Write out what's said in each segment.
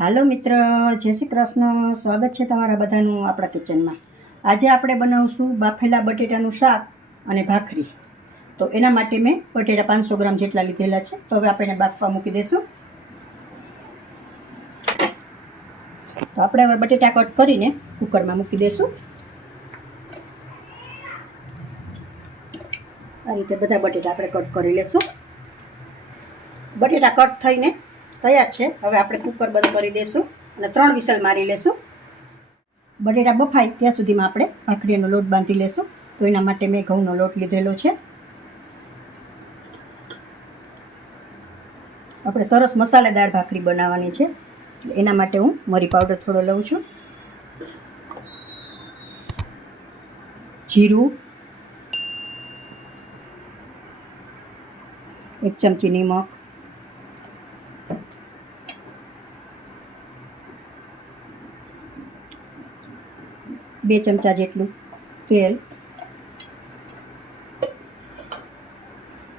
હાલો મિત્ર, જય શ્રી કૃષ્ણ. સ્વાગત છે તમારા બધાનું આપણા કિચનમાં. આજે આપણે બનાવશું બાફેલા બટેટાનું શાક અને ભાખરી. તો એના માટે મેં બટેટા 500 ગ્રામ જેટલા લીધેલા છે. તો હવે આપણે એને બાફવા મૂકી દઈશું. તો આપણે હવે બટેટા કટ કરીને કુકરમાં મૂકી દઈશું. આ રીતે બધા બટેટા આપણે કટ કરી લેશું. બટેટા કટ થઈને તૈયાર છે. હવે આપણે કુકર બંધ કરી દઈશું અને 3 વિસલ મારી લેશું. બટેટા બફાય ત્યાં સુધીમાં આપણે ભાખરીનો લોટ બાંધી લેશું. તો એના માટે મેં ઘઉંનો લોટ લીધેલો છે. આપણે સરસ મસાલેદાર ભાખરી બનાવવાની છે. એના માટે હું મરી પાવડર થોડો લઉં છું, જીરું, 1 ચમચી નિમક, 2 ચમચા જેટલું તેલ.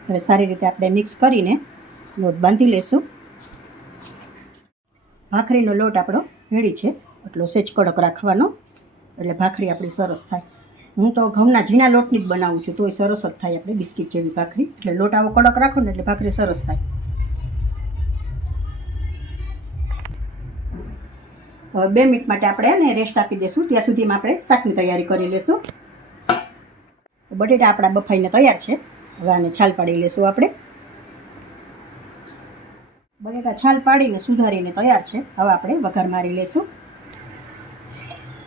હવે સારી રીતે આપણે મિક્સ કરીને લોટ બાંધી લેશું. ભાખરીનો લોટ આપણો રેડી છે. એટલો સેજ કડક રાખવાનો, એટલે ભાખરી આપણી સરસ થાય. હું તો ઘઉંના ઝીણા લોટની જ બનાવું છું, તોય સરસ જ થાય આપણે બિસ્કિટ જેવી ભાખરી. એટલે લોટ આવો કડક રાખો ને એટલે ભાખરી સરસ થાય. હવે 2 મિનિટ માટે આપણે એને રેસ્ટ આપી દઈશું. ત્યાં સુધીમાં આપણે શાકની તૈયારી કરી લઈશું. બટેટા આપણા બફાઈને તૈયાર છે. હવે આને છાલ પાડી લઈશું આપણે. બટેટા છાલ પાડીને સુધારીને તૈયાર છે. હવે આપણે વઘાર મારી લઈશું.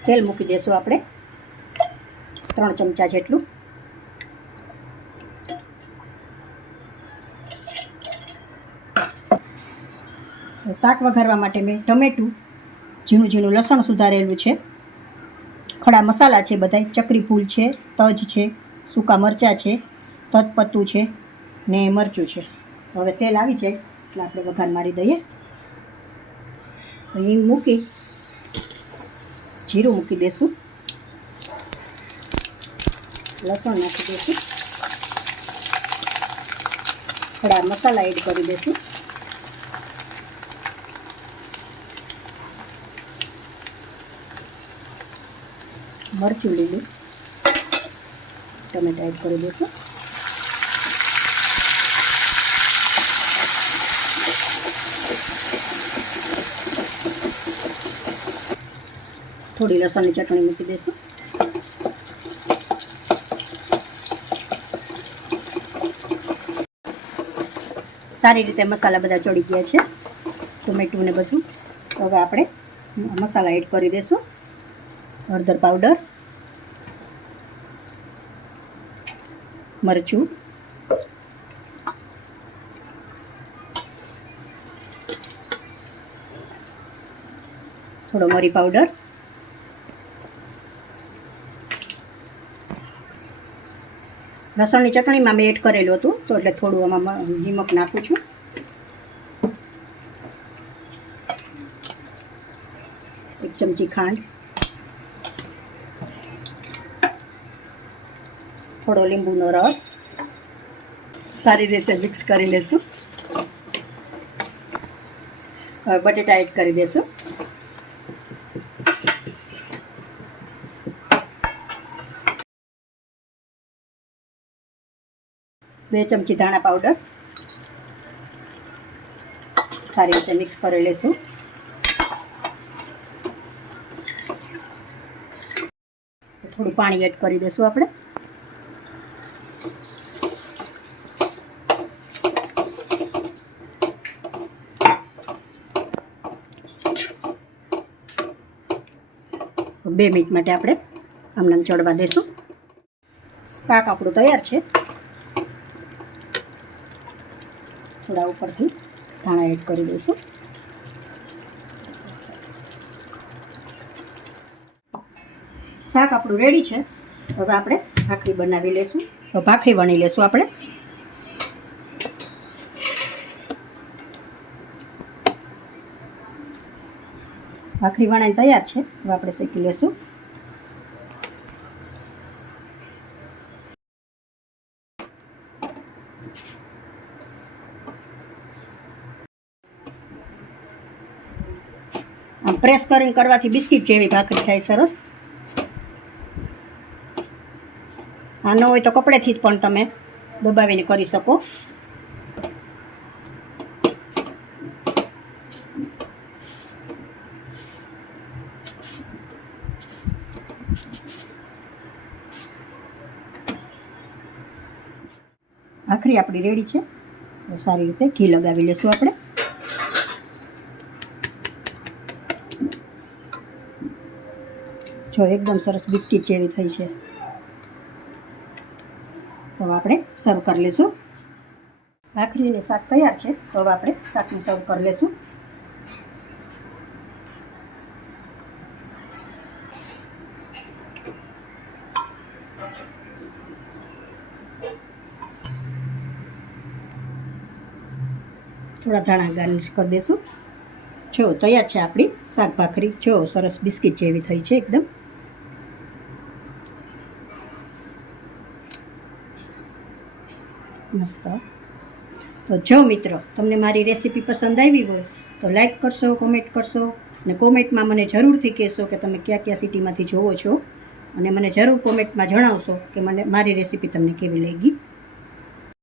તેલ મૂકી દઈશું આપણે 3 ચમચા જેટલું. શાક વઘારવા માટે મેં ટમેટું, ઝીણું ઝીણું લસણ સુધારેલું છે, ખડા મસાલા છે બધા, ચકરી ફૂલ છે, તજ છે, સૂકા મરચાં છે, તજપત્તું છે ને મરચું છે. હવે તેલ આવી જાય એટલે આપણે વઘાર મારી દઈએ. હિંગ મૂકી જીરું મૂકી દઈશું, લસણ નાખી દઈશું, ખડા મસાલા એડ કરી દઈશું, મરચું લીલું, ટમેટા એડ કરી દઈશું. થોડી લસણની ચટણી મૂકી દઈશું. સારી રીતે મસાલા બધા ચડી ગયા છે, ટમેટું ને બધું. હવે આપણે મસાલા એડ કરી દઈશું. હળદર પાવડર, મરચું, થોડો મરી પાવડર, લસણની ચટણીમાં મેં એડ કરેલું હતું, તો એટલે થોડું આમાં નિમક નાખું છું. એક ચમચી ખાંડ, થોડો લીંબુનો રસ. સારી રીતે મિક્સ કરી લેશું. હવે બટેટા એડ કરી દઈશું. બે ચમચી ધાણા પાવડર. સારી રીતે મિક્સ કરી લઈશું. થોડું પાણી એડ કરી દઈશું આપણે. બે મિનિટ માટે આપણે આમ ચડવા દઈશું. શાક આપણું તૈયાર છે. થોડા ઉપરથી ધાણા એડ કરી દઈશું. શાક આપણું રેડી છે. હવે આપણે ભાખરી બનાવી લઈશું. ભાખરી વણી લઈશું આપણે. ભાખરી વણાઈ તૈયાર છે. હવે આપણે શેકી લઈશું. આમ પ્રેસ કરીને કરવાથી બિસ્કિટ જેવી ભાખરી થાય સરસ. આ ન હોય તો કપડેથી જ પણ તમે દબાવીને કરી શકો. ભાખરી આપણી રેડી છે. સારી રીતે ઘી લગાવી લેશું આપણે. જો એકદમ સરસ બિસ્કિટ જેવી થઈ છે. તો હવે આપણે સર્વ કરી લઈશું. ભાખરી અને શાક તૈયાર છે. તો હવે આપણે શાકનું સર્વ કરી લઈશું. થોડા ધાણા ગાર્નિશ કરી દઈશું. જો તૈયાર છે આપણી શાક ભાખરી. જો સરસ બિસ્કિટ જેવી થઈ છે એકદમ. મસ્ત. તો જો મિત્રો તમને મારી રેસીપી પસંદ આવી હોય તો લાઈક કરશો, કોમેન્ટ કરશો અને કોમેન્ટમાં મને જરૂરથી કહેશો કે તમે કયા કયા સિટીમાંથી જોવો છો અને મને જરૂર કોમેન્ટમાં જણાવશો કે મને મારી રેસીપી તમને કેવી લાગી.